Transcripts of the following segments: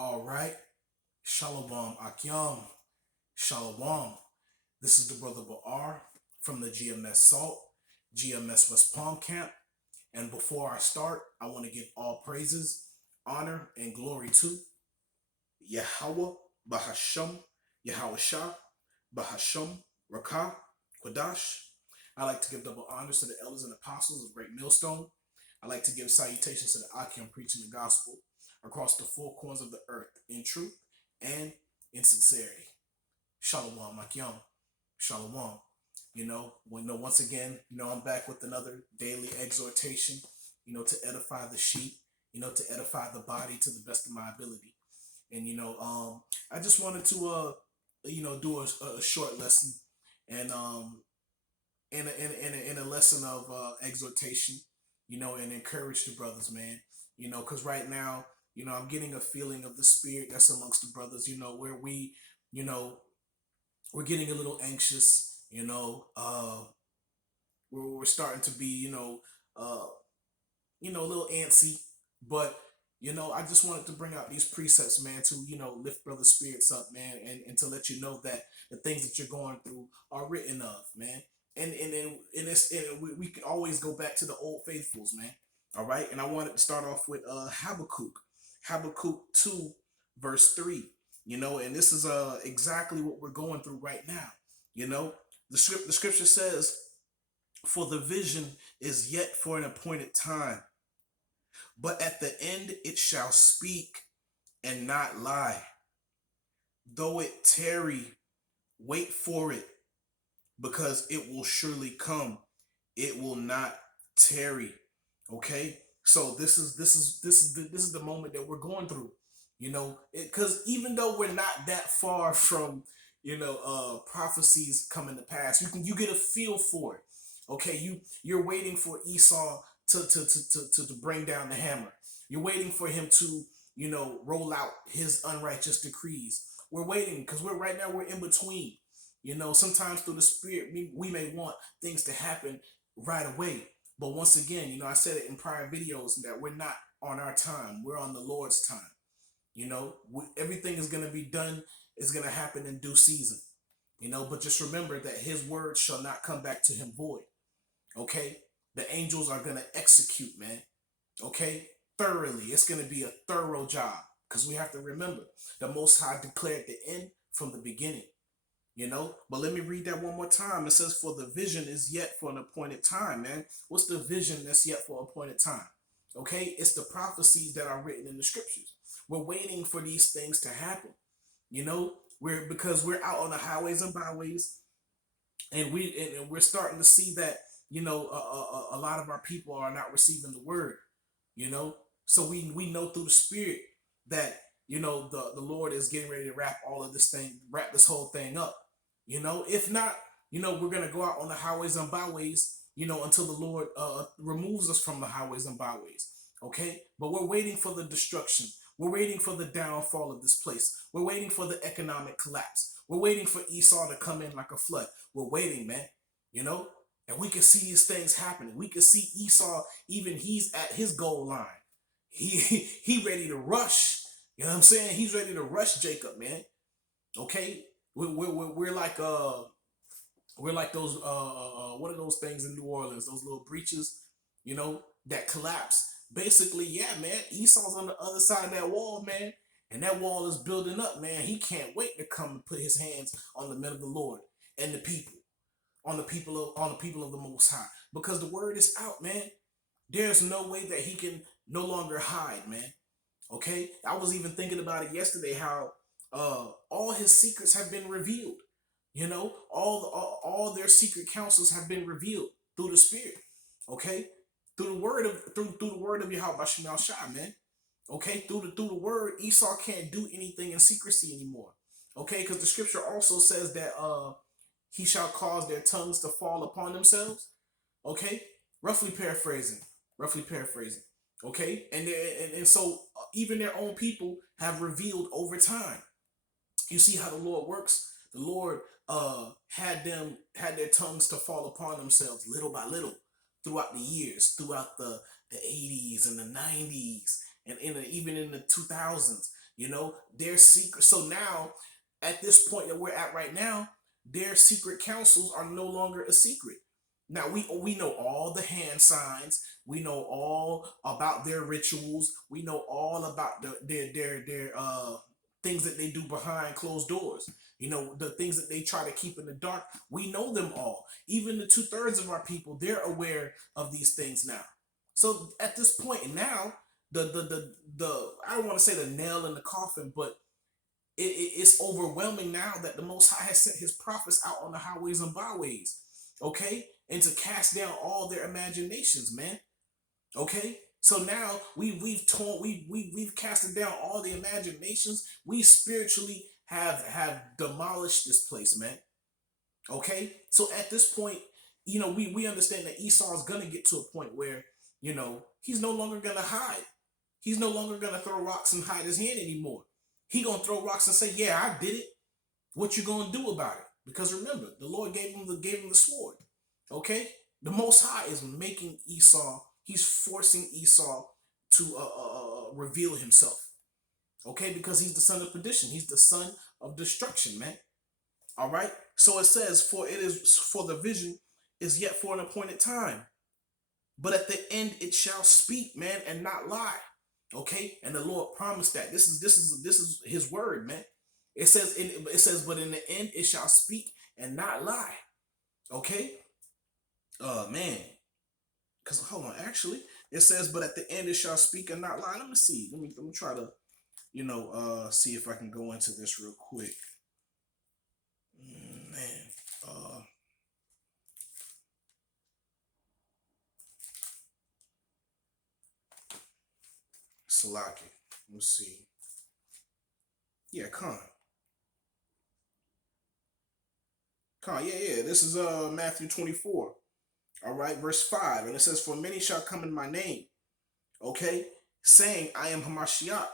All right. Shalom Akyam. Shalom. This is the brother Ba'ar from the GMS Salt, GMS West Palm Camp. And before I start, I want to give all praises, honor, and glory to Yahweh, Bahasham, Yahweh Shah, Bahasham, Rakah, Quadash. I like to give double honors to the elders and apostles of Great Millstone. I like to give salutations to the Akim preaching the gospel across the four corners of the earth in truth and in sincerity. Shalom, Akim. Shalom. Once again, I'm back with another daily exhortation, to edify the sheep, to edify the body to the best of my ability. And, I just wanted to, do a short lesson and, in a lesson of exhortation, and encourage the brothers, man, because right now, I'm getting a feeling of the spirit that's amongst the brothers, where you know, we're getting a little anxious, we're starting to be, a little antsy, but I just wanted to bring out these precepts, man, to lift brother spirits up, man, and to let you know that the things that you're going through are written of, man, and we can always go back to the old faithfuls, man. All right, and I wanted to start off with Habakkuk 2 verse 3, and this is exactly what we're going through right now. The scripture says, "For the vision is yet for an appointed time, but at the end it shall speak and not lie. Though it tarry, wait for it, because it will surely come. It will not tarry." Okay, so this is the moment that we're going through. Because even though we're not that far from prophecies coming to pass, you get a feel for it. Okay, you're waiting for Esau to bring down the hammer. You're waiting for him to roll out his unrighteous decrees. We're waiting because we're in between. Sometimes through the spirit we may want things to happen right away, but once again, I said it in prior videos that we're not on our time. We're on the Lord's time. Everything is going to be done, is going to happen in due season. But just remember that his word shall not come back to him void. Okay, the angels are going to execute, man. Okay, thoroughly. It's going to be a thorough job, because we have to remember the Most High declared the end from the beginning. But let me read that one more time. It says, "For the vision is yet for an appointed time," man. What's the vision that's yet for appointed time? Okay, it's the prophecies that are written in the scriptures. We're waiting for these things to happen. Because we're out on the highways and byways, and we're starting to see that a lot of our people are not receiving the word. So we know through the spirit that the Lord is getting ready to wrap this whole thing up. If not, we're gonna go out on the highways and byways, until the Lord removes us from the highways and byways. Okay, but we're waiting for the destruction. We're waiting for the downfall of this place. We're waiting for the economic collapse. We're waiting for Esau to come in like a flood. We're waiting, man. And we can see these things happening. We can see Esau, even he's at his goal line. He ready to rush. You know what I'm saying? He's ready to rush Jacob, man. Okay, we're like those what are those things in New Orleans? Those little breaches, that collapse. Basically, yeah, man. Esau's on the other side of that wall, man, and that wall is building up, man. He can't wait to come and put his hands on the men of the Lord and the people, on the people of the Most High, because the word is out, man. There's no way that he can no longer hide, man. Okay, I was even thinking about it yesterday, how all his secrets have been revealed. All their secret counsels have been revealed through the Spirit. Okay, through the word of Yahweh Shemal Shah, man. Okay, through the word, Esau can't do anything in secrecy anymore. Okay, because the scripture also says that he shall cause their tongues to fall upon themselves. Okay, roughly paraphrasing. Okay, and so even their own people have revealed over time. You see how the Lord works. The Lord had their tongues to fall upon themselves little by little throughout the years, throughout the 80s and the 90s, and even in the 2000s. Their secret. So now, at this point that we're at right now, their secret councils are no longer a secret. Now we know all the hand signs. We know all about their rituals. We know all about their things that they do behind closed doors. The things that they try to keep in the dark. We know them all. Even the 2/3 of our people, they're aware of these things now. So at this point now, the I don't want to say the nail in the coffin, but it's overwhelming now that the Most High has sent His prophets out on the highways and byways, okay, and to cast down all their imaginations, man. Okay, so now we've casted down all the imaginations. We spiritually have demolished this place, man. Okay, so at this point, we understand that Esau is gonna get to a point where he's no longer gonna hide. He's no longer gonna throw rocks and hide his hand anymore. He gonna throw rocks and say, "Yeah, I did it. What you gonna do about it?" Because remember, the Lord gave him the sword. Okay, the Most High is making Esau. He's forcing Esau to reveal himself. Okay, because he's the son of perdition. He's the son of destruction, man. All right. So it says, "For the vision is yet for an appointed time, but at the end it shall speak, man, and not lie." Okay, and the Lord promised that. This is His word, man. It says, "But in the end it shall speak and not lie." Okay, man. Because hold on, actually, it says, "But at the end it shall speak and not lie." Let me see. Let me try to see if I can go into this real quick. Man, Salaki. Let's see. Yeah, yeah. This is Matthew 24. All right, verse 5. And it says, "For many shall come in my name," okay, saying, "I am Hamashiach,"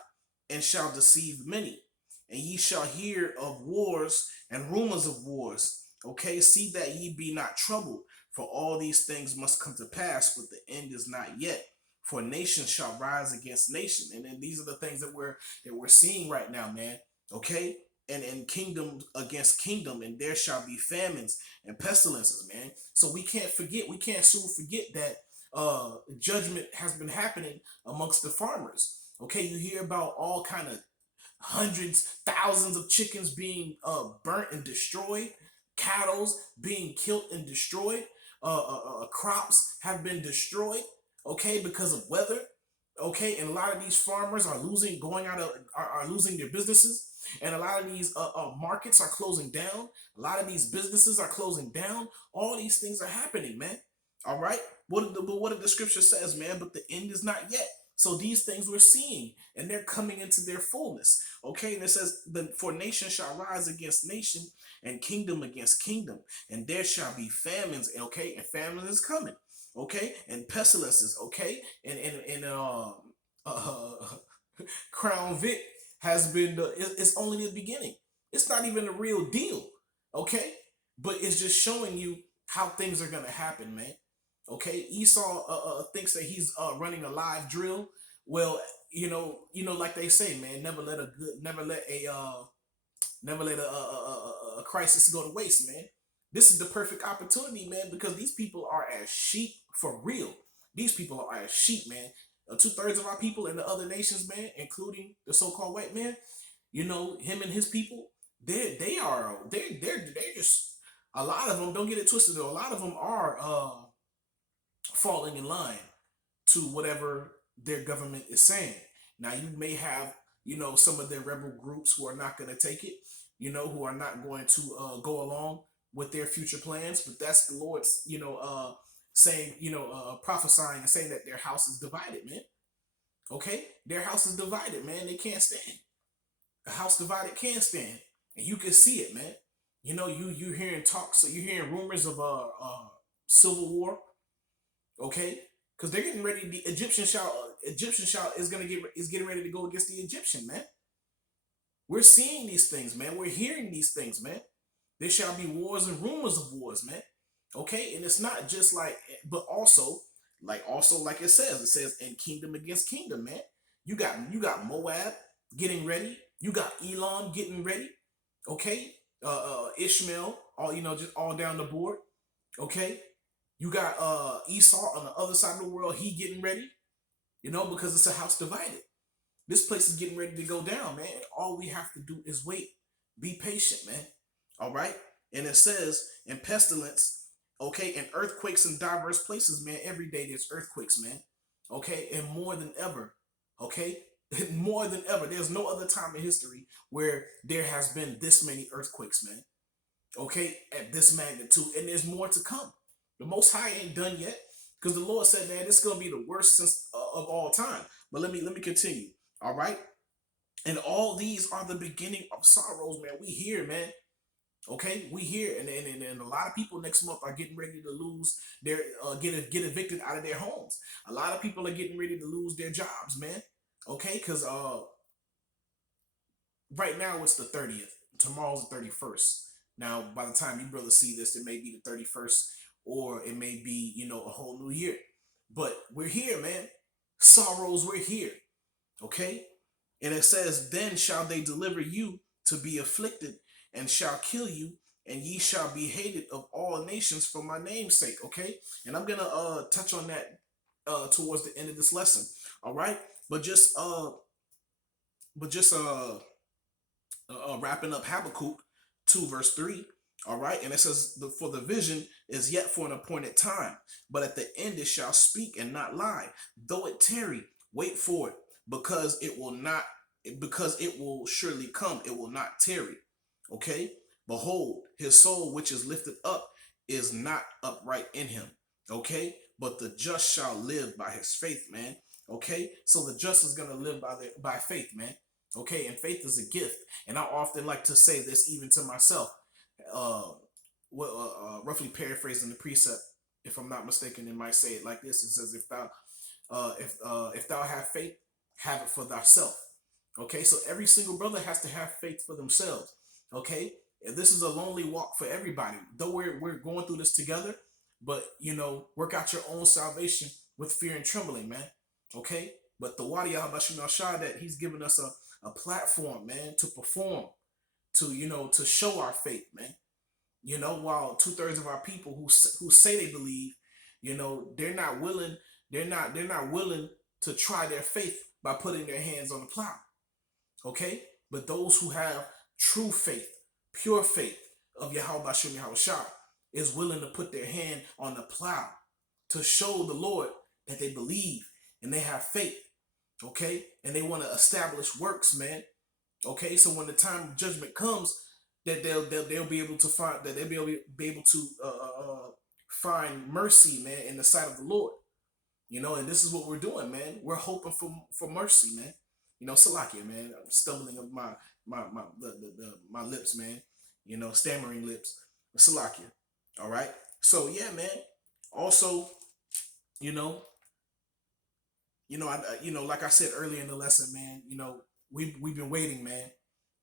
and shall deceive many. "And ye shall hear of wars and rumors of wars. Okay, see that ye be not troubled, for all these things must come to pass, but the end is not yet. For nation shall rise against nation." And then these are the things that we're seeing right now, man. Okay, and kingdom against kingdom, and there shall be famines and pestilences, man. So we can't soon forget that judgment has been happening amongst the farmers. Okay, you hear about all kind of hundreds, thousands of chickens being burnt and destroyed, cattle being killed and destroyed, crops have been destroyed. Okay, because of weather. Okay, and a lot of these farmers are losing their businesses, and a lot of these markets are closing down. A lot of these businesses are closing down. All these things are happening, man. All right. What did the scripture says, man? But the end is not yet. So these things we're seeing, and they're coming into their fullness. Okay, and it says, "For nation shall rise against nation, and kingdom against kingdom, and there shall be famines." Okay, and famine is coming. Okay, and pestilences. Okay, uh, Crown Vic has been. It's only the beginning. It's not even the real deal. Okay, but it's just showing you how things are gonna happen, man. Okay, Esau thinks that he's running a live drill. Well, like they say, man, never let a crisis go to waste, man. This is the perfect opportunity, man, because these people are as sheep for real. These people are as sheep, man. 2/3 of our people in the other nations, man, including the so-called white man, him and his people, they're just, a lot of them. Don't get it twisted though. A lot of them are falling in line to whatever their government is saying. Now you may have, some of their rebel groups who are not going to take it, who are not going to go along with their future plans. But that's the Lord's, saying, prophesying and saying that their house is divided, man. Okay, their house is divided, man. They can't stand. A house divided can't stand, and you can see it, man. You're hearing talks, so you're hearing rumors of civil war. Okay, because they're getting ready. The Egyptian shall is getting ready to go against the Egyptian, man. We're seeing these things, man. We're hearing these things, man. There shall be wars and rumors of wars, man. Okay, and it's not just like, but also like it says, "And kingdom against kingdom, man." You got Moab. getting ready. You got Elam getting ready. Okay, Ishmael, all just all down the board. Okay, you got Esau on the other side of the world. He getting ready. Because it's a house divided. This place is getting ready to go down, man. And all we have to do is wait. Be patient, man. All right. And it says in pestilence, okay, and earthquakes in diverse places, man. Every day there's earthquakes, man. Okay, and more than ever, okay, more than ever. There's no other time in history where there has been this many earthquakes, man. Okay, at this magnitude, and there's more to come. The Most High ain't done yet, because the Lord said, "Man, this is gonna be the worst since of all time." But let me continue. All right, and all these are the beginning of sorrows, man. We here, man. Okay, we here, and a lot of people next month are getting ready to lose their get evicted out of their homes. A lot of people are getting ready to lose their jobs, man. Okay, because right now it's the 30th. Tomorrow's the 31st. Now, by the time you brothers see this, it may be the 31st, or it may be a whole new year. But we're here, man. Sorrows, we're here. Okay, and it says, "Then shall they deliver you to be afflicted, and shall kill you, and ye shall be hated of all nations for my name's sake." Okay, and I'm gonna touch on that towards the end of this lesson. All right, but just wrapping up Habakkuk 2 verse 3. All right, and it says, "For the vision is yet for an appointed time, but at the end it shall speak and not lie. Though it tarry, wait for it, because it will surely come, it will not tarry." Okay, behold, his soul which is lifted up is not upright in him. Okay, but the just shall live by his faith, man. Okay, so the just is gonna live by faith, man. Okay, and faith is a gift. And I often like to say this even to myself. Uh, roughly paraphrasing the precept, if I'm not mistaken, it might say it like this: it says, if thou have faith, have it for thyself." Okay, so every single brother has to have faith for themselves. Okay, and this is a lonely walk for everybody. Though we're going through this together, but work out your own salvation with fear and trembling, man. Okay, but the Wadi Al Bashim Al Shah, that he's given us a platform, man, to perform, to show our faith, man. While 2/3 of our people who say they believe, they're not willing to try their faith by putting their hands on the plow. Okay, but those who have true faith, pure faith of Yahweh Shem Yahweh Shah, is willing to put their hand on the plow to show the Lord that they believe and they have faith. Okay, and they want to establish works, man. Okay, so when the time of judgment comes, that they'll be able to find that they'll be able to find mercy, man, in the sight of the Lord. And this is what we're doing, man. We're hoping for mercy, man. Salakia, man. I'm stumbling of my lips, man. Stammering lips. Salakia. All right. So yeah, man. Also, you know, like I said earlier in the lesson, man. We've been waiting, man.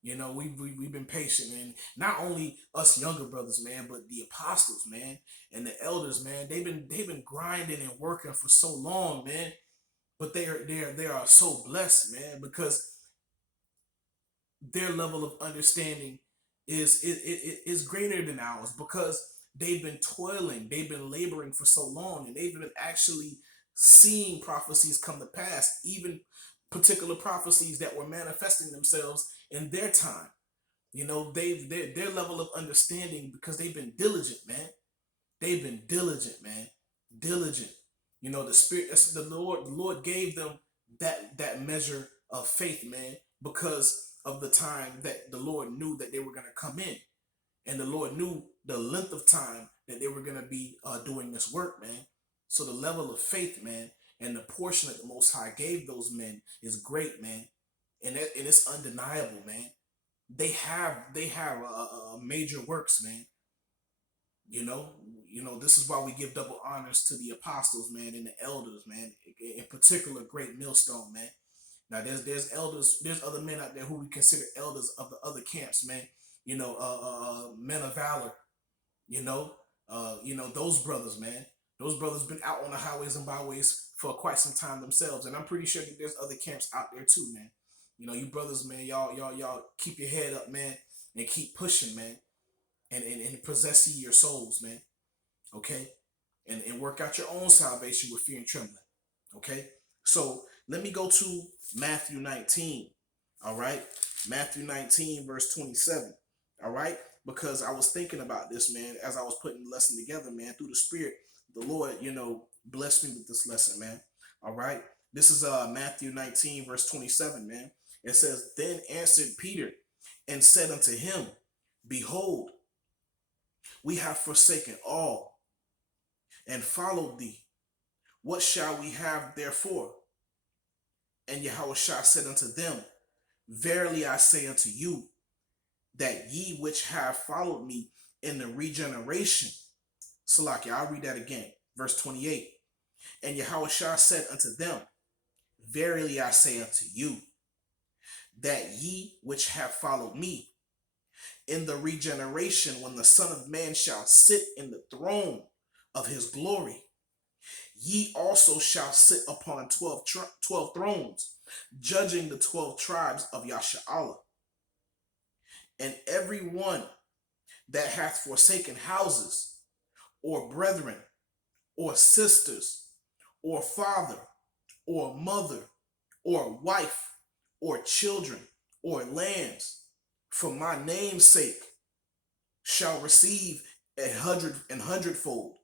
We've been patient, and not only us younger brothers, man, but the apostles, man, and the elders, man. They've been grinding and working for so long, man. But they are so blessed, man, because their level of understanding is greater than ours, because they've been toiling, they've been laboring for so long, and they've been actually seeing prophecies come to pass, even particular prophecies that were manifesting themselves in their time. Their level of understanding, because they've been diligent, man. They've been diligent, man. Diligent. The spirit, the Lord gave them that measure of faith, man, because of the time that the Lord knew that they were going to come in. And the Lord knew the length of time that they were going to be doing this work, man. So the level of faith, man, and the portion that the Most High gave those men is great, man. And it's undeniable, man. They have major works, man. You know, this is why we give double honors to the apostles, man, and the elders, man. In particular, great millstone, man. Now, there's elders, there's other men out there who we consider elders of the other camps, man. Men of valor. Those brothers, man. Those brothers been out on the highways and byways for quite some time themselves, and I'm pretty sure that there's other camps out there too, man. You brothers, man, y'all keep your head up, man, and keep pushing, man, and possess ye your souls, man. Okay, and work out your own salvation with fear and trembling. Okay, so let me go to Matthew 19. All right, Matthew 19, verse 27. All right, because I was thinking about this, man, as I was putting the lesson together, man, through the Spirit, the Lord, blessed me with this lesson, man. All right, this is Matthew 19, verse 27, man. It says, "Then answered Peter and said unto him, Behold, we have forsaken all and followed thee. What shall we have therefore? And Yahushua said unto them, Verily I say unto you, that ye which have followed me in the regeneration," Salaki, I'll read that again, verse 28. "And Yahushua said unto them, Verily I say unto you, that ye which have followed me in the regeneration, when the Son of Man shall sit in the throne of his glory, ye also shall sit upon 12 thrones, judging the 12 tribes of Yasha'Allah. And every one that hath forsaken houses, or brethren, or sisters, or father, or mother, or wife, or children, or lands, for my name's sake, shall receive a hundredfold,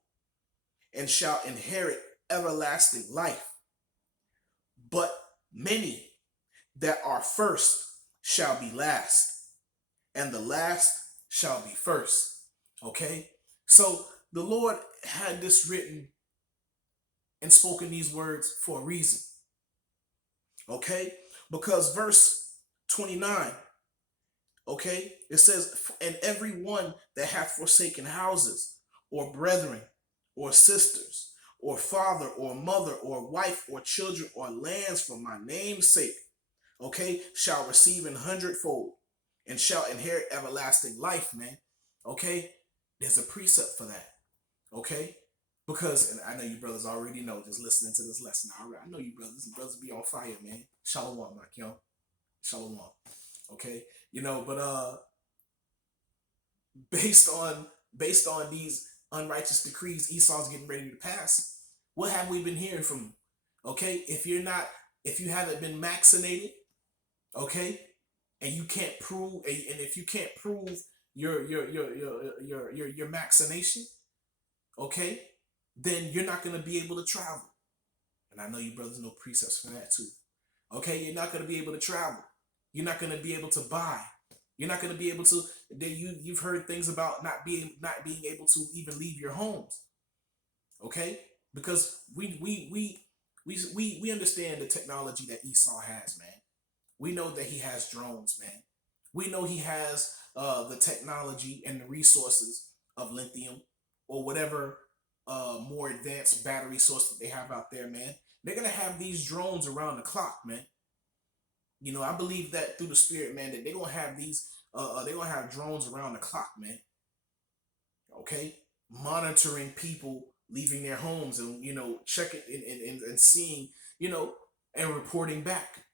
and shall inherit everlasting life. But many that are first shall be last, and the last shall be first." Okay? So the Lord had this written and spoken these words for a reason. Okay? Because verse 29, okay, it says, "And every one that hath forsaken houses, or brethren, or sisters, or father, or mother, or wife, or children, or lands for my name's sake, okay, shall receive an hundredfold, and shall inherit everlasting life," man. Okay? There's a precept for that. Okay? Because, and I know you brothers already know, just listening to this lesson, I know you brothers be on fire, man. Shalom, Mark, Shalom. Okay? But based on these unrighteous decrees Esau's getting ready to pass, what have we been hearing from him? Okay? If you haven't been vaccinated, okay, and you can't prove, and if you can't prove your vaccination, okay, then you're not going to be able to travel. And I know you brothers know precepts for that too. Okay, you're not going to be able to travel. You're not going to be able to buy. You're not going to be able to. You've heard things about not being able to even leave your homes. Okay, because we understand the technology that Esau has, man. We know that he has drones, man. We know he has the technology and the resources of lithium or whatever more advanced battery source that they have out there, man. They're gonna have these drones around the clock, man. I believe that through the Spirit, man, that they're gonna have they're gonna have drones around the clock, man. Okay, monitoring people leaving their homes and checking and seeing, and reporting back.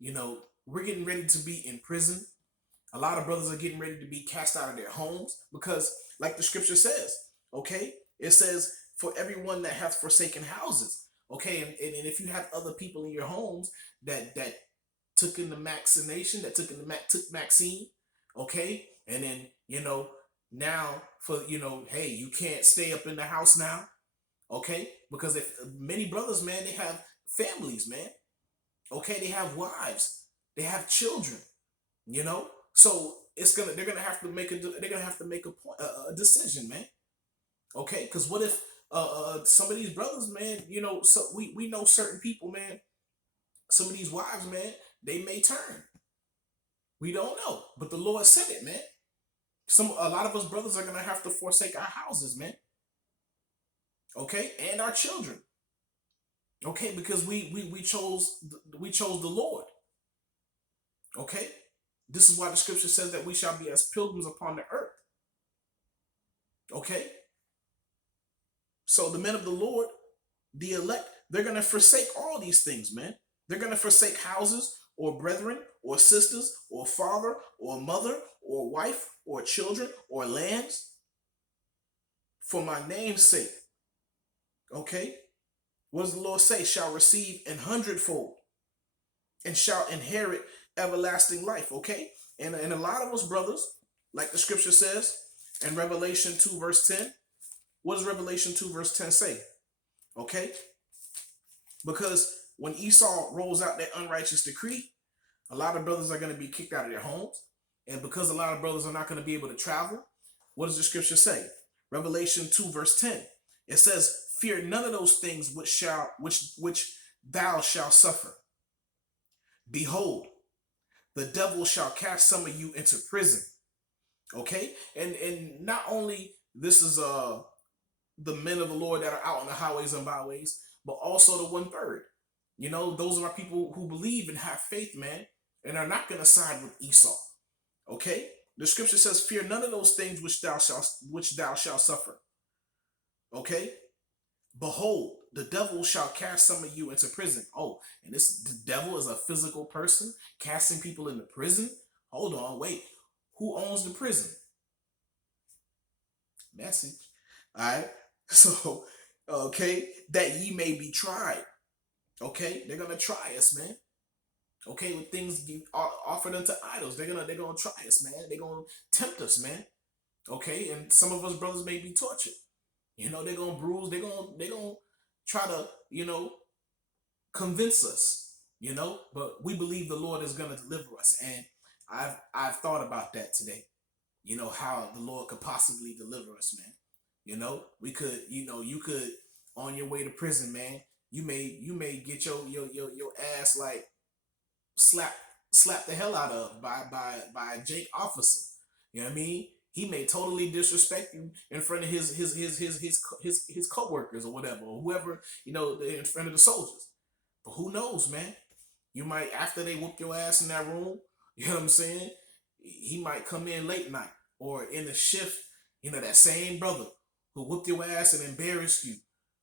We're getting ready to be in prison. A lot of brothers are getting ready to be cast out of their homes because, like the scripture says, okay, it says, "For everyone that hath forsaken houses," okay, and if you have other people in your homes that took in the vaccination, that took vaccine, okay, and then now for hey, you can't stay up in the house now, okay, because if many brothers, man, they have families, man, okay, they have wives, they have children, so they're gonna have to make a decision, man. Okay, because what if some of these brothers, man, so we know certain people, man, some of these wives, man, they may turn. We don't know, but the Lord said it, man. A lot of us brothers are gonna have to forsake our houses, man. Okay, and our children. Okay, because we chose the Lord. Okay, this is why the scripture says that we shall be as pilgrims upon the earth. Okay, so the men of the Lord, the elect, they're gonna forsake all these things, man. They're gonna forsake houses, or brethren, or sisters, or father, or mother, or wife, or children, or lands, for my name's sake, okay? What does the Lord say? Shall receive an hundredfold and shall inherit everlasting life, okay? And a lot of us brothers, like the scripture says in Revelation 2, verse 10, what does Revelation 2, verse 10 say? Okay? Because when Esau rolls out that unrighteous decree, a lot of brothers are going to be kicked out of their homes. And because a lot of brothers are not going to be able to travel, what does the scripture say? Revelation 2, verse 10. It says, fear none of those things which thou shalt suffer. Behold, the devil shall cast some of you into prison. Okay? And not only this is the men of the Lord that are out on the highways and byways, but also the 1/3. You know, those are people who believe and have faith, man, and are not going to side with Esau. Okay? The scripture says, fear none of those things which thou shalt suffer. Okay? Behold, the devil shall cast some of you into prison. Oh, and the devil is a physical person casting people into prison? Hold on, wait. Who owns the prison? Message. All right. So, okay, that ye may be tried. Okay, they're gonna try us, man. Okay, when things offered unto idols, they're gonna try us, man. They're gonna tempt us, man. Okay, and some of us brothers may be tortured. You know, they're gonna bruise. They're gonna try to, convince us. But we believe the Lord is gonna deliver us, and I've thought about that today. How the Lord could possibly deliver us, man. We could, you could on your way to prison, man. You may get your ass like slap slap the hell out of by a Jake officer. You know what I mean? He may totally disrespect you in front of his coworkers or whatever, or whoever, in front of the soldiers. But who knows, man? You might, after they whoop your ass in that room, you know what I'm saying? He might come in late night or in the shift, that same brother who whooped your ass and embarrassed you.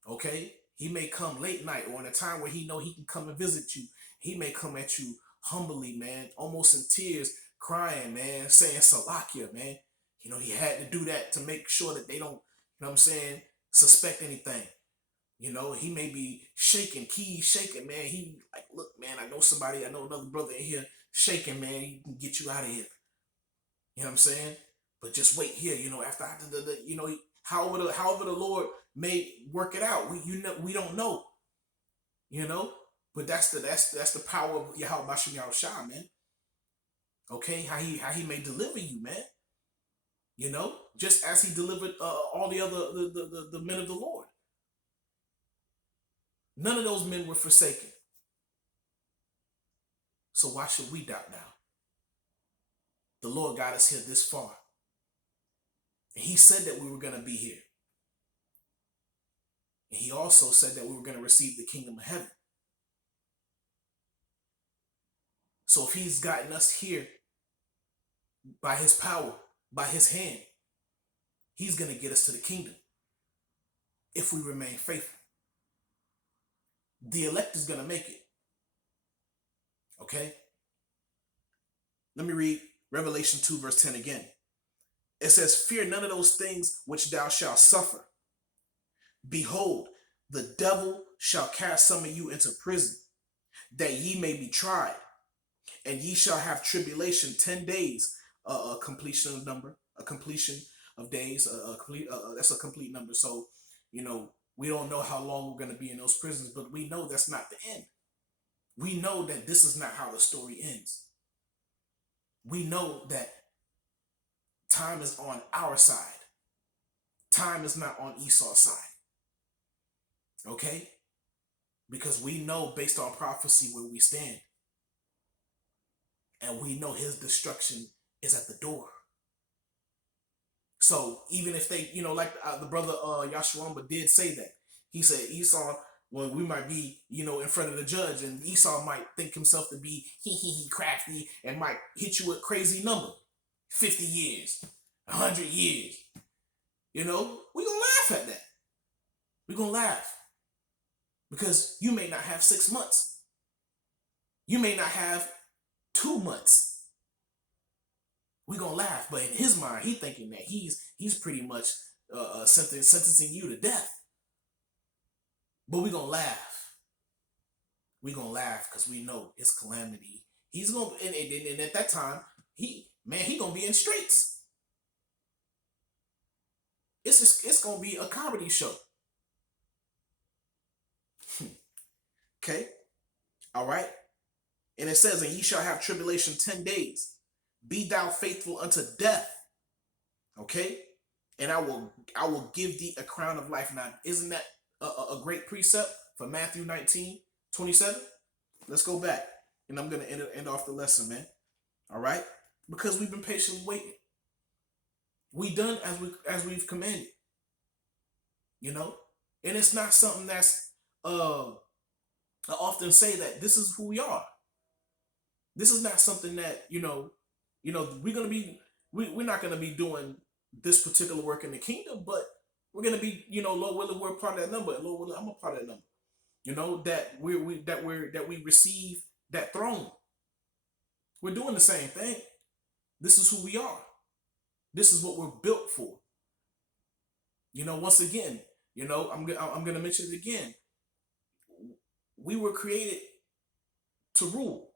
Okay? He may come late night or in a time where he know he can come and visit you. He may come at you humbly, man, almost in tears, crying, man, saying Salakia, man. He had to do that to make sure that they don't, what I'm saying, suspect anything. He may be shaking, keys shaking, man. He like, look, man, I know another brother in here shaking, man. He can get you out of here. You know what I'm saying? But just wait here, after however the Lord may work it out. We don't know. But that's the power of Yahweh Bashim Yahushua, man. Okay, how he may deliver you, man. Just as he delivered all the other the men of the Lord. None of those men were forsaken. So why should we doubt now? The Lord got us here this far. And he said that we were going to be here. And he also said that we were going to receive the kingdom of heaven. So if he's gotten us here by his power, by his hand, he's going to get us to the kingdom if we remain faithful. The elect is going to make it. Okay? Let me read Revelation 2, verse 10 again. It says, fear none of those things which thou shalt suffer. Behold, the devil shall cast some of you into prison, that ye may be tried, and ye shall have tribulation 10 days. A completion of number, a completion of days, that's a complete number. So, we don't know how long we're going to be in those prisons, but we know that's not the end. We know that this is not how the story ends. We know that time is on our side. Time is not on Esau's side. Okay? Because we know based on prophecy where we stand. And we know his destruction is at the door. So even if they, like the brother Yashuamba did say that. He said Esau, well, we might be, in front of the judge, and Esau might think himself to be crafty and might hit you with crazy number. 50 years, 100 years. We're going to laugh at that. We're going to laugh. Because you may not have 6 months. You may not have 2 months. We gonna laugh, but in his mind, he thinking that he's pretty much sentencing you to death. But we gonna laugh. We gonna laugh because we know his calamity. He's gonna and at that time, he gonna be in straits. It's gonna be a comedy show. Okay, all right. And it says, and ye shall have tribulation 10 days. Be thou faithful unto death. Okay, and I will give thee a crown of life. Now, isn't that a great precept for Matthew 19:27? Let's go back, and I'm gonna end off the lesson, man. All right, because we've been patiently waiting. We done as we've commanded. You know, and it's not something that's I often say that this is who we are. This is not something that we're not gonna be doing this particular work in the kingdom, but we're gonna be, Lord willing, we're part of that number. Lord willing, I'm a part of that number. That we receive that throne. We're doing the same thing. This is who we are. This is what we're built for. Once again, I'm gonna mention it again. We were created to rule.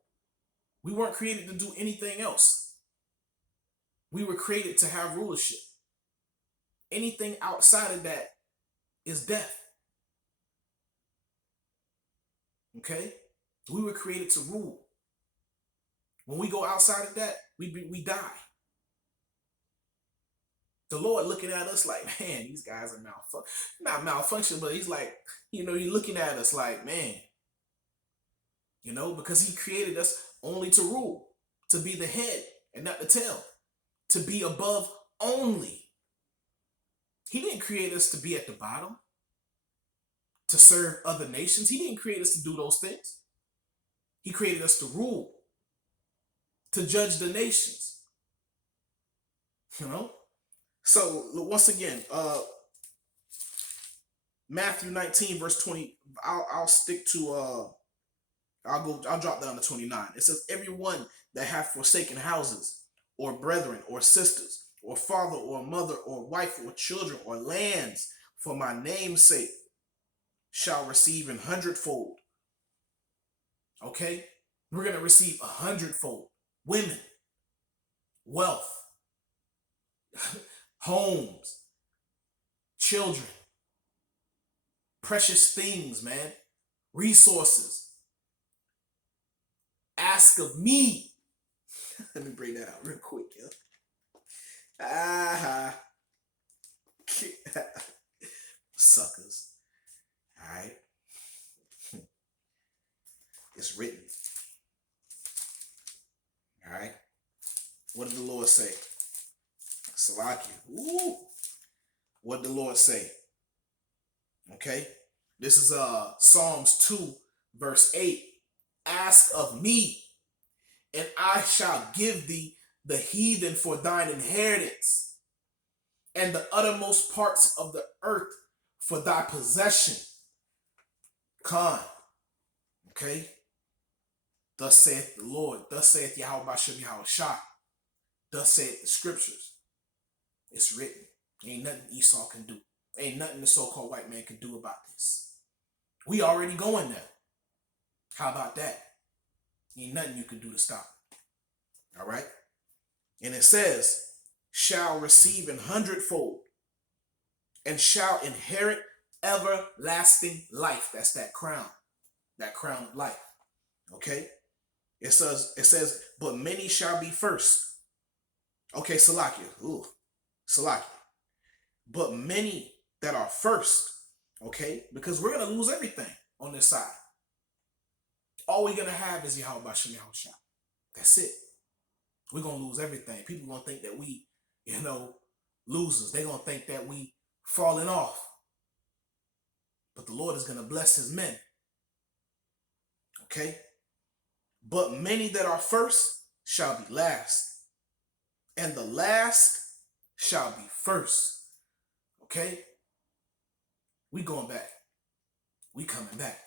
We weren't created to do anything else. We were created to have rulership. Anything outside of that is death. Okay? We were created to rule. When we go outside of that, we die. The Lord looking at us like, man, these guys are not malfunction, but he's like, you're looking at us like, man, because he created us only to rule, to be the head and not the tail, to be above only. He didn't create us to be at the bottom, to serve other nations. He didn't create us to do those things. He created us to rule, to judge the nations. So once again, Matthew 19 verse 20. I'll stick to I'll drop down to 29. It says, everyone that hath forsaken houses, or brethren, or sisters, or father, or mother, or wife, or children, or lands, for my name's sake, shall receive 100-fold. Okay? We're going to receive 100-fold. Women, wealth, homes, children, precious things, man, resources. Ask of me. Let me bring that out real quick, yo. Suckers. All right. It's written. All right. What did the Lord say? Salakia. Ooh. What did the Lord say? Okay. This is Psalms 2, verse 8. Ask of me, and I shall give thee the heathen for thine inheritance, and the uttermost parts of the earth for thy possession. Khan. Okay? Thus saith the Lord. Thus saith Yahweh Bashem Yahweh Shah. Thus saith the scriptures. It's written. Ain't nothing Esau can do. Ain't nothing the so-called white man can do about this. We already going there. How about that? Ain't nothing you can do to stop it. All right? And it says, shall receive 100-fold, and shall inherit everlasting life. That's that crown of life. Okay? It says, but many shall be first. Okay, Salakia. Ooh, Salakia. But many that are first, okay? Because we're going to lose everything on this side. All we're going to have is Yahweh Bashem Yahweh Shah. That's it. We're going to lose everything. People going to think that we, losers. They're going to think that we falling off. But the Lord is going to bless his men. Okay? But many that are first shall be last, and the last shall be first. Okay? We going back. We coming back.